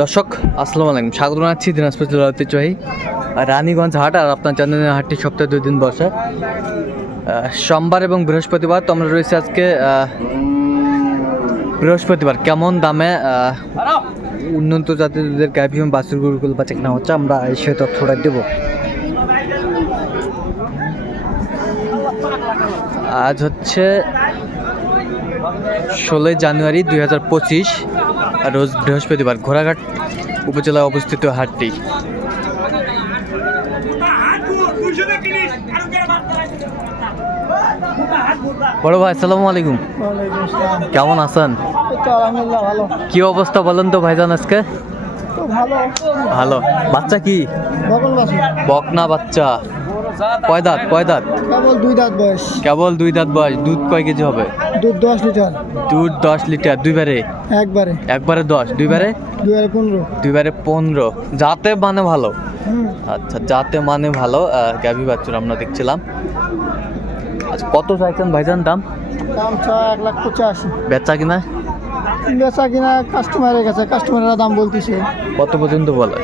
দর্শক, আসসালামু আলাইকুম। স্বাগত জানাচ্ছি দিনাজপুর জেলা ঐতিহ্যবাহী রানীগঞ্জ হাট আর আপনার এই হাটটি সপ্তাহে দুই দিন বসে। সোমবার এবং বৃহস্পতিবার তো আমরা রয়েছে আজকে বৃহস্পতিবার। কেমন দামে উন্নত জাতিদের গাভী এবং বাছুর গরুগুলো বাচ্চা কেনা হচ্ছে, আমরা সে তথ্যটা দেব। আজ হচ্ছে ষোলোই জানুয়ারি দুই হাজার পঁচিশ। রোজ বৃহস্পতিবার ঘোড়াঘাট উপজেলায় অবস্থিত হাটটি। বড় ভাই আসসালামু আলাইকুম। কেমন আছেন? কি অবস্থা বলেন তো ভাইজান আজকে? ভালো। বাচ্চা কি? বকনা বাচ্চা। কয় দাঁত? কয় দাঁত? কেবল দুই দাঁত বয়স। কেবল দুই দাঁত বয়স। দুধ কয় কেজি হবে? দুধ দশ লিটার। দুধ দশ লিটার। দুইবারে? একবারে। একবারে দশ। দুইবারে? দুবারে পনেরো। দুইবারে পনেরো। যাতে মানে ভালো? আচ্ছা যাতে মানে ভালো। গাভি বাচ্চুর আমরা দেখছিলাম। আচ্ছা কত চাইছেন ভাইজান দাম? দাম ছয় এক লাখ পঁচাশি। বেচা কিনা? বেচা কিনা কাস্টমারের কাছে। কাস্টমারেরা দাম বলতেছে। কত পর্যন্ত বলে?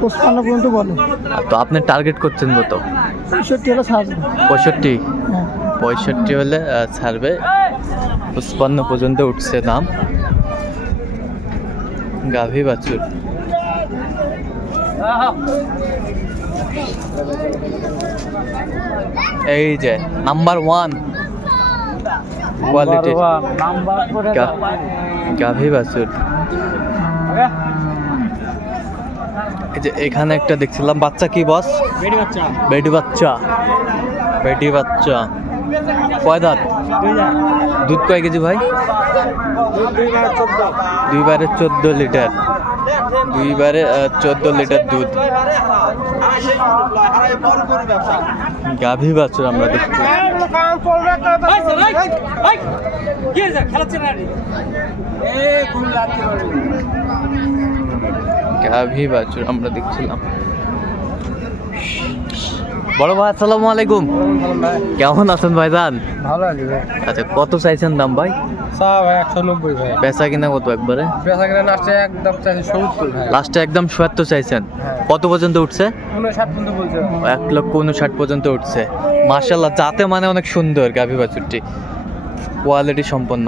পঁচপান্ন পর্যন্ত বলে। তো আপনি টার্গেট করছেন কত? পঁয়ষট্টি হলে ছাড়বে। পঁয়ষট্টি? হ্যাঁ। পঁয়ষট্টি হলে ছাড়বে। পঁচপান্ন পর্যন্ত উঠছে দাম। গাভী বাছুর। এই যে নাম্বার ওয়ান। কোয়ালিটি গাভী বাছুর। এই যে এখানে একটা দেখছিলাম বাচ্চা কি বস? বেটি বাচ্চা। বেটি বাচ্চা। কয় দাঁত? দুধ কয় কেজি ভাই? দুইবারে চোদ্দ। লিটার। দুইবারে চোদ্দ লিটার দুধ। গাভী বাছুর আমরা দেখছি। গাভী বাছুর আমরা দেখছিলাম। বড় ভাই আসসালামু আলাইকুম। কেমন আছেন ভাইজান? ভালো আছে ভাই। আচ্ছা কত চাইছেন দাম ভাই? একশো নব্বই ভাই। বেচা কিনা কত একবারে? বেচা কিনা লাস্টে একদম চাইছে সত্তর লাস্টে একদম সত্তর চাইছেন। হ্যাঁ। কত পর্যন্ত উঠছে? উনষাট পর্যন্ত বলছে। এক লক্ষ উনষাট পর্যন্ত উঠছে। মার্শাল্লাহ যাতে মানে অনেক সুন্দর গাভী বাছুরটি। কোয়ালিটি সম্পন্ন।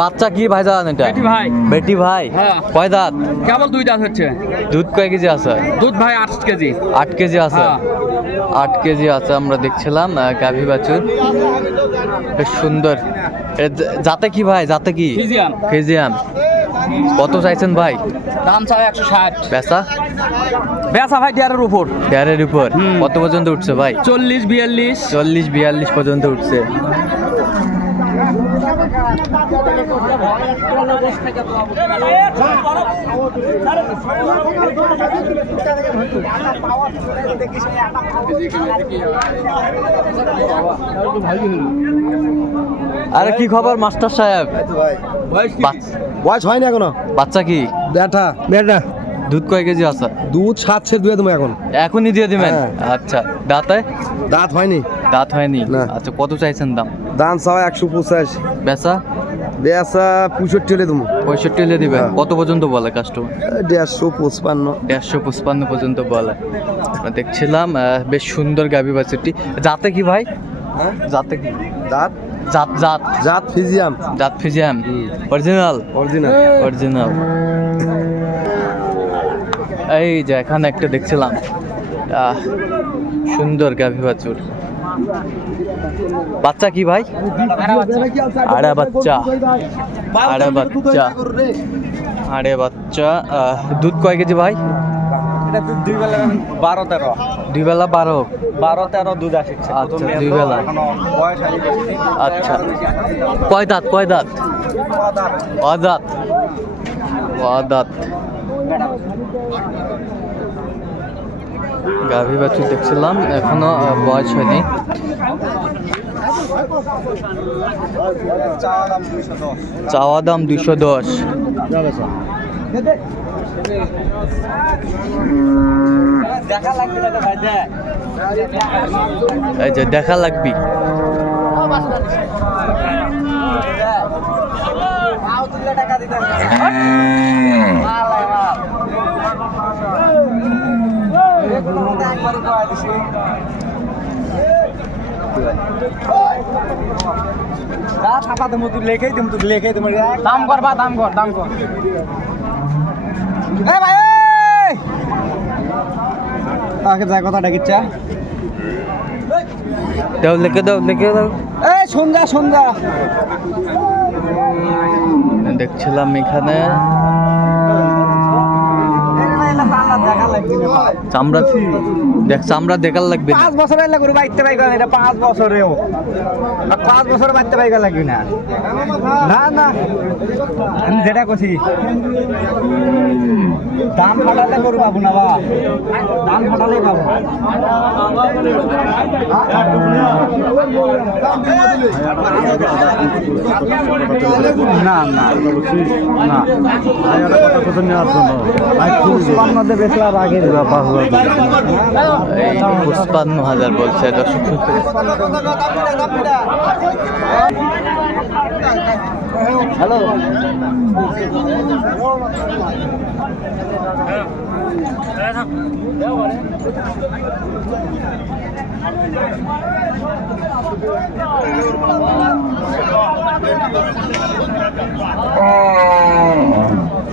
বাচ্চা কি ভাই জান এটা? বেটি ভাই। বেটি ভাই? হ্যাঁ। কয় দাঁত? কেবল দুই দাঁত হচ্ছে। দুধ কয় কেজি আছে? দুধ ভাই আট কেজি। আট কেজি আছে? হ্যাঁ। আট কেজি আছে আমরা দেখছিলাম গাভী বাছুর। বেশ সুন্দর। যাতে কি ভাই? যাতে কি? ফিজিয়ান। ফিজিয়ান। কত চাইছেন ভাই? দাম চাই একশো ষাট। পেশা বেচা ভাই দেড়ের উপর। ডেয়ারের উপর। কত পর্যন্ত উঠছে ভাই? চল্লিশ বিয়াল্লিশ। চল্লিশ বিয়াল্লিশ পর্যন্ত উঠছে। আরে কি খবর মাস্টার সাহেব? বয়স হয়নি এখনও। বাচ্চা কি? বেটা বেটা দুধ কয় কেজি আছে? দুধ সাত সে দুয়ে দেবো এখন। এখনই দিয়ে দিবেন? হ্যাঁ। আচ্ছা দাঁতে? দাঁত হয়নি। দাঁত হয়নি? আচ্ছা কত চাইছেন দাম? দাম চাওয়া একশো পঁচাশ। বেচা? বেসা পঁয়ষট্টি হলে দেবো। পঁয়ষট্টি হলে দিবেন? হ্যাঁ। কত পর্যন্ত বলে কাস্টমার দেড়শো পঁচপান্ন। দেড়শো পঁচপান্ন পর্যন্ত বলে। দেখছিলাম বেশ সুন্দর গাভী বাছুরটি। যাতে কি ভাই? হ্যাঁ? যাতে কি? দাঁত জাত জাত। জাত ফিজিয়াম। জাত ফিজিয়াম? অরিজিনাল অরিজিনাল অরিজিনাল এই যে এখানে একটা দেখছিলাম। আহ, সুন্দর গাভী বাছুর। বাচ্চা কি ভাই? আড়া বাচ্চা। আড়া বাচ্চা। আড়ে বাচ্চা দুধ কয় কেজি ভাই? দুই বেলা বারো তেরো। দুই বেলা বারো? বারো তেরো দুধ আসছে। আচ্ছা দুই বেলা। আচ্ছা। কয় দাঁত কয় দাঁত? অদাঁত অদাঁত গাভী বাছুর দেখছিলাম, এখনও বয়স হয়নি। চাওয়া দাম দুশো দশ। এই যে দেখা লাগবি। টাকা দিতে দেবো তুই লেখাই দেবো তুই লেখাই দেবো দাম কর বা দাম কর দাম কর। এ ভাই তাকে কথা ডাকিচ্ছা। দাও লিখে দাও লিখে দাও। সন্ধ্যা সন্ধ্যা। দেখছিলাম এখানে। চামড়া দেখ চামড়া দেখার লাগবে পাঁচ বছর এলা গরু বাইতে পাইবা না, এটা পাঁচ বছরেও। পাঁচ বছর বাইতে পাইবা লাগবে না। না না। আমি যেটা কছি দাম ফাটালে গরু পাবো না বা? দাম ফাটালেই পাবো। না না না। পুষ্পান্নতে বেচলার আগে এই পুষ্পান্ন হাজার বলছে দর্শক হ্যালো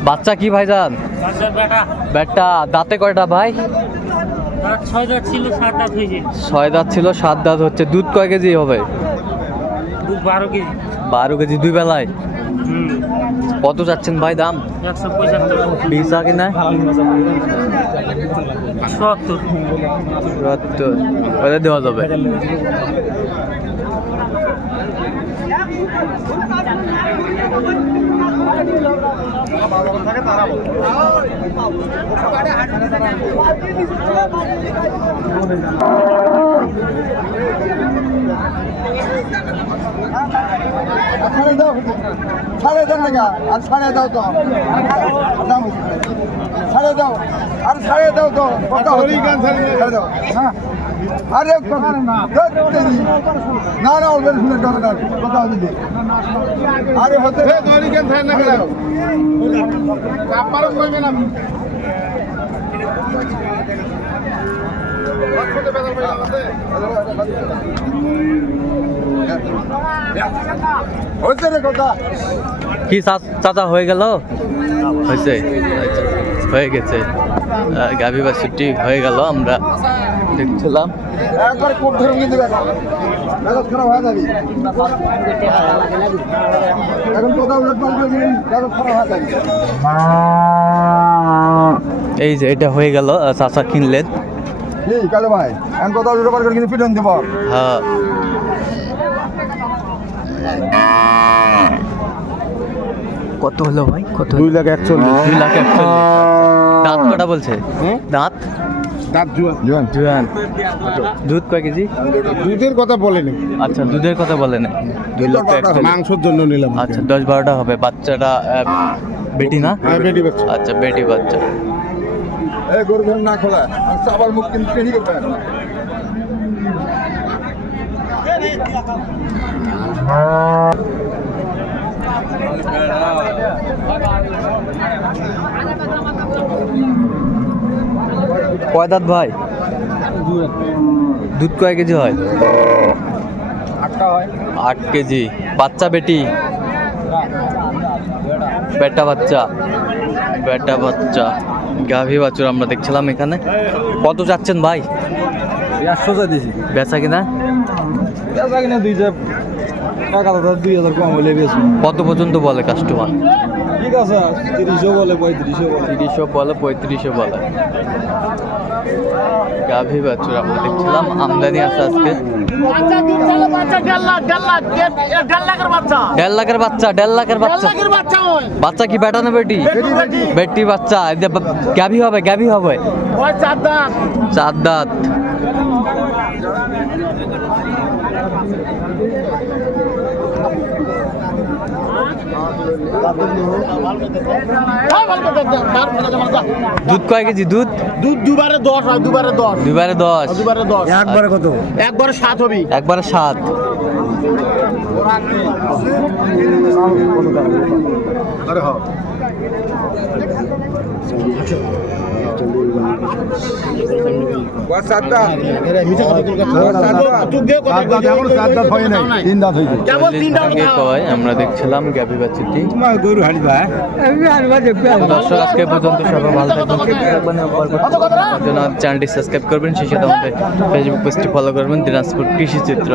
বাচ্চা কি ভাইজান? বাচ্চার বেটা। ব্যাটটা দাঁতে কয়টা ভাই? ছয় দাঁত ছিল সাত দাঁত হয়েছে। ছয় দাঁত ছিল সাত দাঁত হচ্ছে। দুধ কয় কেজি হবে? দুধ বারো কেজি। বারো কেজি দুই বেলায়। কত যাচ্ছেন ভাই দাম? বিশা কিনা সত্তর। চুয়াত্তর কয়টা দেওয়া যাবে। ছাড়ে দাও ছাড়ে দাও টাকা আর ছাড়ে দাও তো। দাম ছাড়ে দাও আর ছাড়ে দাও তো। কথা হলি গান ছাড়ে দাও। হ্যাঁ। আরে না না ওদের শুনে দরকার কথা হচ্ছে আরে হতে দড়ি গান ছাড়ে না কেন কাপারও কইবে না কি চাচা হয়ে গেল? হয়েছে। হয়ে গেছে। গাভী বা ছুটি হয়ে গেল আমরা দেখছিলাম। এই যে এটা হয়ে গেল চাচা কিনলেন। কালো ভাই এখন করে কিন্তু পিটন দিব। হ্যাঁ। কত হলো ভাই? কত দুই লাখ একচল্লিশ। দুই লাখ একচল্লিশ। দাঁত কটা বলছে? দাঁত? দাঁত জুয়ান। জুয়ান। জুয়ান। দুধ কয় কেজি? দুধের কথা বলেনি। আচ্ছা দুধের কথা বলে না দুই মাংসের জন্য নিলাম। আচ্ছা দশ বারোটা হবে। বাচ্চাটা বেটি না? হ্যাঁ, বেটি বাচ্চা। আচ্ছা বেটি বাচ্চা। এই গরু ঘর না খোলা। আবার মুখ কিন্তু করবে কয় দাঁত ভাই? দুধ কয় কেজি হয়? আট কেজি। বাচ্চা বেটি? বেটা বাচ্চা। বেটা বাচ্চা। গাভী বাছুর আমরা দেখছিলাম এখানে। কত যাচ্ছেন ভাই? একশো যা দিছি। বেচা কিনা? বেচা কিনা দুই হাজার এক হাজার দুই হাজার কম হলে বেশি কত পর্যন্ত বলে কাস্টমার ঠিক আছে তিরিশও বলে পঁয়ত্রিশও বলে। তিরিশশো বলে পঁয়ত্রিশশো বলে। গাভী বাছুর আমরা দেখছিলাম আমদানি আছে আজকে। দেড় লাখ দেড় লাখ দেড় দেড় লাখের বাচ্চা। দেড় লাখের বাচ্চা বাচ্চা। কি বেটা না বেটি? বেটি বাচ্চা গাভী হবে গাভী হবে। চার দাঁত। চার দাঁত। দুধ কয় কেজি? দুধ? দুধ দুবারে দশ হয় দুবারে দশ। দুবারে দশ। দুবারে দশ। একবারে কত? একবারে সাত হবি। একবারে সাত। তিন দাঁত হয়েছে কেবল তিনটা আগে কয় আমরা দেখছিলাম গ্যাপি বাচ্চাটি। গরু দর্শক আজকে পর্যন্ত সবাই ভালো থাকবেন জন্য চ্যানেলটি সাবস্ক্রাইব করবেন সেই সাথে আমাদের ফেসবুক পেজটি ফলো করবেন দিনাজপুর কৃষি চিত্র।